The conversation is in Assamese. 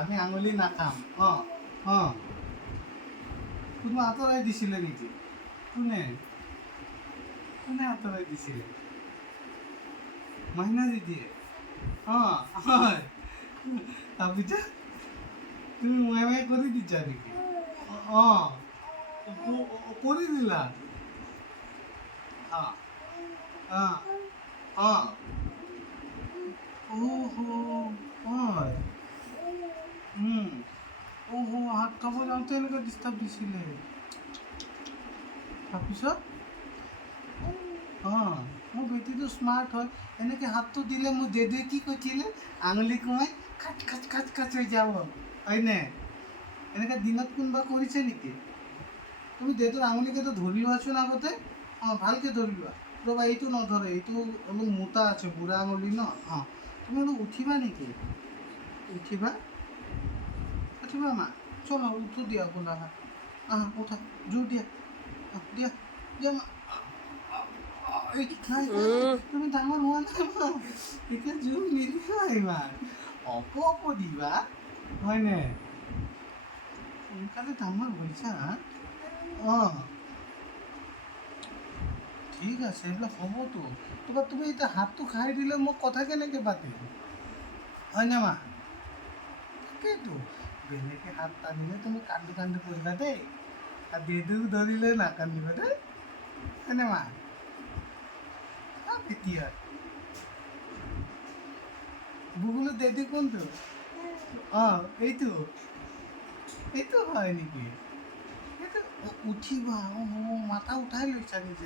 আমি আঙুলি নাখাম। কোনোবা আঁতৰাই দিছিলে নেকি? কোনে কোনে আঁতৰাই দিছিলে? মাইনা দিদিয়ে? হয়। তাৰপিছত তুমি মায়ে মায়ে কৰি দিছা নেকি? কৰি দিলা? অঁ অঁ অঁ হয়। হাত খাব যাওঁতে এনেকৈ ডিষ্টাৰ্ব দিছিলে। তাৰপিছত মোৰ বেটিটো স্মাৰ্ট হয়। এনেকৈ হাতটো দিলে মোৰ দেদুৱে কি কৈছিলে? আঙুলি কমাই খাচ খাচ খাচ খাচ হৈ যাব, হয়নে? এনেকৈ দিনত কোনোবা কৰিছে নেকি? তুমি দেউতাৰ আঙুলিকেইটা ধৰি লোৱাচোন আগতে। ভালকৈ ধৰি লোৱা। ৰ'বা, এইটো নধৰে, এইটো অলপ মোটা আছে, বুঢ়া আঙুলি ন। তুমি অলপ উঠিবা নেকি? উঠিবা উঠিবা মা। চলো উঠো দিয়া, বোলা উঠা, জোৰ দিয়া, দিয়া দিয়া মা। তুমি ডাঙৰ হোৱা নাই মা, এতিয়া জোৰ নিদিবা ইমান। অপ দিবা, হয়নে? সোনকালে ডাঙৰ হৈছা। ঠিক আছে, এইবিলাক হ'বতো। তুমি এতিয়া হাতটো খাই দিলে মোক কথা কেনেকৈ পাতিম, হয়নে মা? তাকেইতো, বেলেগে হাত টানিলে তুমি কান্দো কান্দো কৰিবা দেই। আৰু দেদুক ধৰিলে নাকান্দিবা দেই, হয়নে মা? এতিয়া গুগলৰ দেদু কোনটো? এইটো এইটো হয় নেকি? এইটো উঠিবা, মাথা উঠাই লৈছা নিজে।